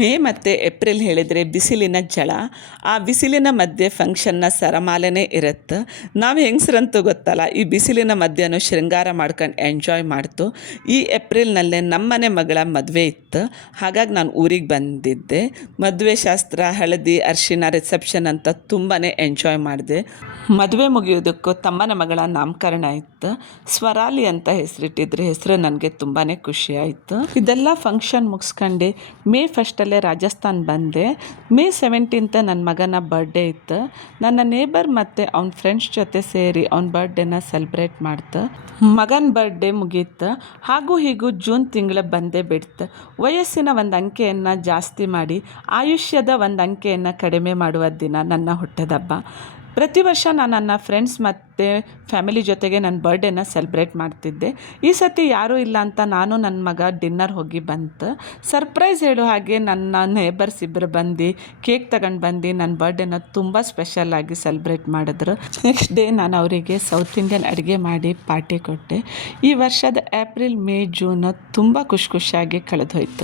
ಮೇ ಮತ್ತು ಏಪ್ರಿಲ್ ಹೇಳಿದರೆ ಬಿಸಿಲಿನ ಝಳ. ಆ ಬಿಸಿಲಿನ ಮಧ್ಯೆ ಫಂಕ್ಷನ್ನ ಸರಮಾಲೆನೇ ಇರುತ್ತೆ. ನಾವು ಹೆಂಗಸ್ರಂತೂ ಗೊತ್ತಲ್ಲ, ಈ ಬಿಸಿಲಿನ ಮಧ್ಯೆನೂ ಶೃಂಗಾರ ಮಾಡ್ಕೊಂಡು ಎಂಜಾಯ್ ಮಾಡ್ತು. ಈ ಏಪ್ರಿಲ್ನಲ್ಲೇ ನಮ್ಮನೆ ಮಗಳ ಮದುವೆ ಇತ್ತು. ಹಾಗಾಗಿ ನಾನು ಊರಿಗೆ ಬಂದಿದ್ದೆ. ಮದುವೆ ಶಾಸ್ತ್ರ, ಹಳದಿ, ಅರಿಶಿನ, ರಿಸೆಪ್ಷನ್ ಅಂತ ತುಂಬಾ ಎಂಜಾಯ್ ಮಾಡಿದೆ. ಮದುವೆ ಮುಗಿಯೋದಕ್ಕೂ ತಮ್ಮನ ಮಗಳ ನಾಮಕರಣ ಇತ್ತು. ಸ್ವರಾಲಿ ಅಂತ ಹೆಸರಿಟ್ಟಿದ್ರೆ ಹೆಸರು ನನಗೆ ತುಂಬಾ ಖುಷಿ ಆಯಿತು. ಇದೆಲ್ಲ ಫಂಕ್ಷನ್ ಮುಗಿಸ್ಕೊಂಡು ಮೇ ಫಸ್ಟಲ್ಲೇ ರಾಜಸ್ಥಾನ್ ಬಂದೆ. ಮೇ 17 ನನ್ನ ಮಗನ ಬರ್ಡೇ ಇತ್ತು. ನನ್ನ ನೇಬರ್ ಮತ್ತು ಅವ್ನ ಫ್ರೆಂಡ್ಸ್ ಜೊತೆ ಸೇರಿ ಅವ್ನ ಬರ್ಡೇನ ಸೆಲೆಬ್ರೇಟ್ ಮಾಡ್ತು. ಮಗನ ಬರ್ಡೇ ಮುಗೀತು. ಹಾಗೂ ಹೀಗೂ ಜೂನ್ ತಿಂಗಳು ಬಂದೇ ಬಿಡ್ತು. ವಯಸ್ಸಿನ ಒಂದು ಅಂಕೆಯನ್ನು ಜಾಸ್ತಿ ಮಾಡಿ ಆಯುಷ್ಯದ ಒಂದು ಅಂಕೆಯನ್ನು ಕಡಿಮೆ ಮಾಡುವ ದಿನ ನನ್ನ ಹುಟ್ಟಿದಬ್ಬ. ಪ್ರತಿ ವರ್ಷ ನಾನು ನನ್ನ ಫ್ರೆಂಡ್ಸ್ ಮತ್ತು ಫ್ಯಾಮಿಲಿ ಜೊತೆಗೆ ನನ್ನ ಬರ್ಡೇನ ಸೆಲೆಬ್ರೇಟ್ ಮಾಡ್ತಿದ್ದೆ. ಈ ಸತಿ ಯಾರೂ ಇಲ್ಲ ಅಂತ ನಾನು ನನ್ನ ಮಗ ಡಿನ್ನರ್ ಹೋಗಿ ಬಂತು. ಸರ್ಪ್ರೈಸ್ ಹೇಳೋ ಹಾಗೆ ನನ್ನ ನೇಬರ್ಸ್ ಇಬ್ಬರು ಬಂದು ಕೇಕ್ ತಗೊಂಡು ಬಂದು ನನ್ನ ಬರ್ಡೇನ ತುಂಬ ಸ್ಪೆಷಲಾಗಿ ಸೆಲೆಬ್ರೇಟ್ ಮಾಡಿದ್ರು. ನೆಕ್ಸ್ಟ್ ಡೇ ನಾನು ಅವರಿಗೆ ಸೌತ್ ಇಂಡಿಯನ್ ಅಡುಗೆ ಮಾಡಿ ಪಾರ್ಟಿ ಕೊಟ್ಟೆ. ಈ ವರ್ಷದ ಏಪ್ರಿಲ್, ಮೇ, ಜೂನ್ ತುಂಬ ಖುಷಿಯಾಗಿ ಕಳೆದೋಯ್ತು.